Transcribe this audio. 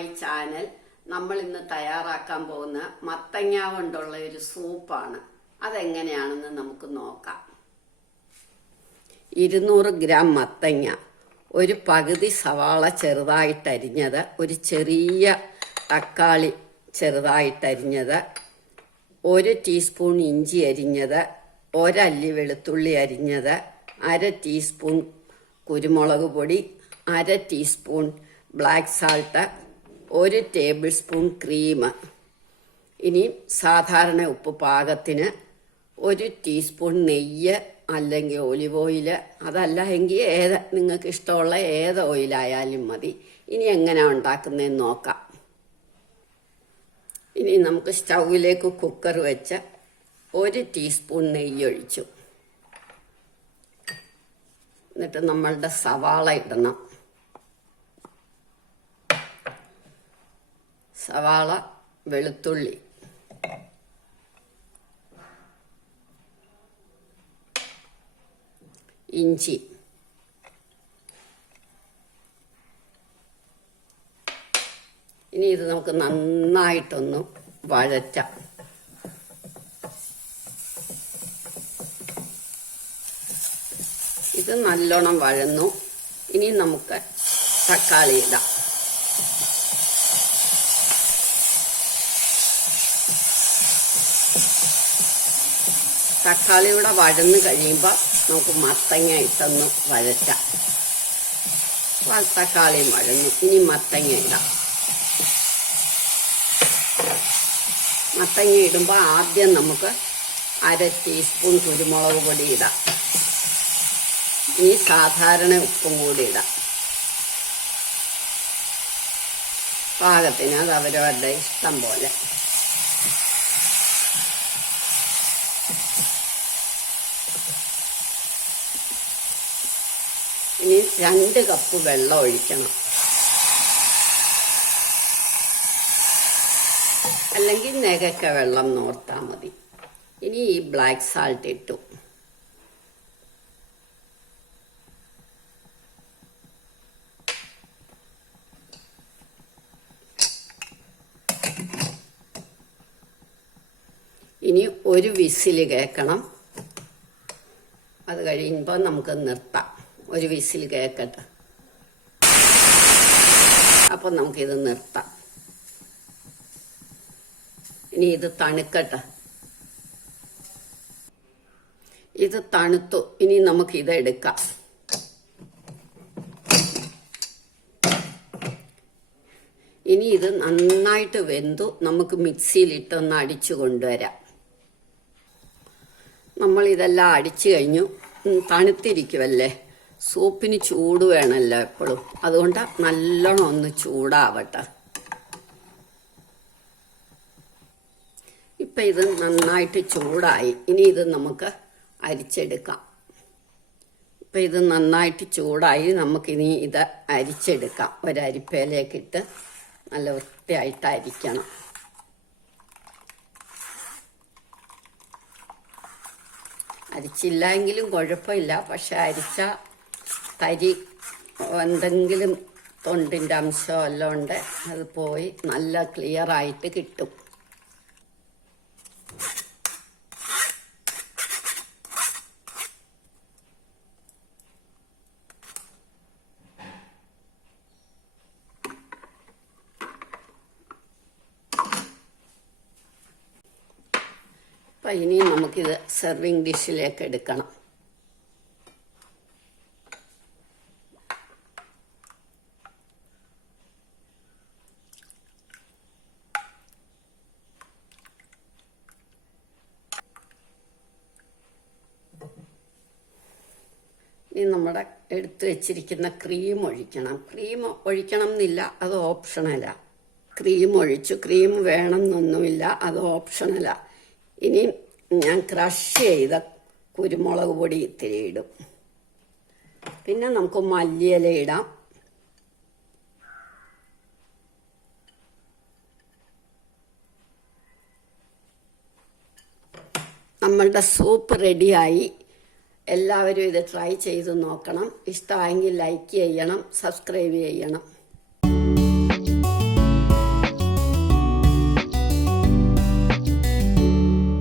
My channel. നമ്മൾ ഇന്ന് തയ്യാറാക്കാൻ പോകുന്ന മത്തങ്ങ കൊണ്ടുള്ള ഒരു സൂപ്പാണ്. അതെങ്ങനെയാണെന്ന് നമുക്ക് നോക്കാം. 200 ഗ്രാം മത്തങ്ങ, ഒരു പകുതി സവാള ചെറുതായിട്ടരിഞ്ഞത്, ഒരു ചെറിയ തക്കാളി ചെറുതായിട്ടരിഞ്ഞത്, 1 ടീസ്പൂൺ ഇഞ്ചി അരിഞ്ഞത്, 1 അല്ലി വെളുത്തുള്ളി അരിഞ്ഞത്, 1/2 ടീസ്പൂൺ കുരുമുളക് പൊടി, 1/2 teaspoon black salt, 1 table spoon cream. ഇനി സാധാരണ ഉപ്പ് പാകത്തിന്, 1 ടീസ്പൂൺ നെയ്യ് അല്ലെങ്കിൽ ഒലിവ് ഓയിൽ, അതല്ല എങ്കിൽ നിങ്ങൾക്ക് ഇഷ്ടമുള്ള ഏത് ഓയിലായാലും മതി. ഇനി എങ്ങനെയാണ് ഉണ്ടാക്കുന്നതെന്ന് നോക്കാം. ഇനി നമുക്ക് സ്റ്റൗവിലേക്ക് കുക്കർ വെച്ച് 1 ടീസ്പൂൺ നെയ്യ് ഒഴിച്ചു. എന്നിട്ട് നമ്മളുടെ സവാള ഇടണം. സവാള, വെളുത്തുള്ളി, ഇഞ്ചി, ഇനി ഇത് നമുക്ക് നന്നായിട്ടൊന്ന് വഴറ്റാം. ഇത് നല്ലോണം വഴന്നു. ഇനി നമുക്ക് തക്കാളി ഇടാം. തക്കാളി ഇവിടെ വഴന്ന് കഴിയുമ്പോൾ നമുക്ക് മത്തങ്ങ ഇട്ടൊന്ന് വഴറ്റാം. തക്കാളിയും വഴന്നു. ഇനി മത്തങ്ങ ഇടാം. മത്തങ്ങ ഇടുമ്പോൾ ആദ്യം നമുക്ക് 1/2 ടീസ്പൂൺ കുരുമുളക് പൊടി ഇടാം. ഇനി സാധാരണ ഉപ്പും കൂടി ഇടാം. പാകത്തിന്, അത് അവരവരുടെ ഇഷ്ടം പോലെ. ഇനി 2 കപ്പ് വെള്ളം ഒഴിക്കണം. അല്ലെങ്കിൽ നെകക്ക വെള്ളം നോർത്താൽ മതി. ഇനി ഈ ബ്ലാക്ക് സാൾട്ട് ഇട്ടു. ഇനി 1 വിസിൽ കേൾക്കണം. അത് കഴിയുമ്പോൾ നമുക്ക് നിർത്താം. 1 വിസിൽ കേൾക്കട്ടെ. അപ്പം നമുക്കിത് നിർത്താം. ഇനി ഇത് തണുക്കട്ടെ. ഇത് തണുത്തു. ഇനി നമുക്കിത് എടുക്കാം. ഇനി ഇത് നന്നായിട്ട് വെന്തു. നമുക്ക് മിക്സിയിലിട്ടൊന്ന് അടിച്ചു കൊണ്ടുവരാം. നമ്മൾ ഇതെല്ലാം അടിച്ചു കഴിഞ്ഞു. തണുത്തിരിക്കുമല്ലേ, സൂപ്പിന് ചൂട് വേണമല്ലോ എപ്പോഴും. അതുകൊണ്ട് നല്ലോണം ഒന്ന് ചൂടാവട്ടെ. ഇപ്പം ഇത് നന്നായിട്ട് ചൂടായി. ഇനി ഇത് നമുക്ക് അരിച്ചെടുക്കാം. ഇപ്പം ഇത് നന്നായിട്ട് ചൂടായി. നമുക്കിനി ഇത് അരിച്ചെടുക്കാം. ഒരരിപ്പയിലേക്കിട്ട് നല്ല വൃത്തിയായിട്ട് അരിക്കണം. അരിച്ചില്ല എങ്കിലും കുഴപ്പമില്ല. പക്ഷെ അരിച്ച തരി എന്തെങ്കിലും തൊണ്ടിൻ്റെ അംശം എല്ലാം ഉണ്ട്, അത് പോയി നല്ല ക്ലിയറായിട്ട് കിട്ടും. അപ്പം ഇനി നമുക്കിത് സെർവിങ് ഡിഷിലേക്ക് എടുക്കണം. ഇനി നമ്മുടെ എടുത്തു വെച്ചിരിക്കുന്ന ക്രീം ഒഴിക്കണം. ക്രീം ഒഴിക്കണം എന്നില്ല, അത് ഓപ്ഷണലാണ്. ക്രീം ഒഴിച്ചു. ക്രീം വേണമെന്നൊന്നുമില്ല, അത് ഓപ്ഷണലാണ്. ഇനി ഞാൻ ക്രഷ് ചെയ്ത കുരുമുളക് പൊടി ഇത്തിരി ഇടും. പിന്നെ നമുക്ക് മല്ലിയില ഇടാം. നമ്മളുടെ സൂപ്പ് റെഡിയായി. എല്ലാവരും ഇത് ട്രൈ ചെയ്ത് നോക്കണം. ഇഷ്ടമായെങ്കിൽ ലൈക്ക് ചെയ്യണം, സബ്സ്ക്രൈബ് ചെയ്യണം.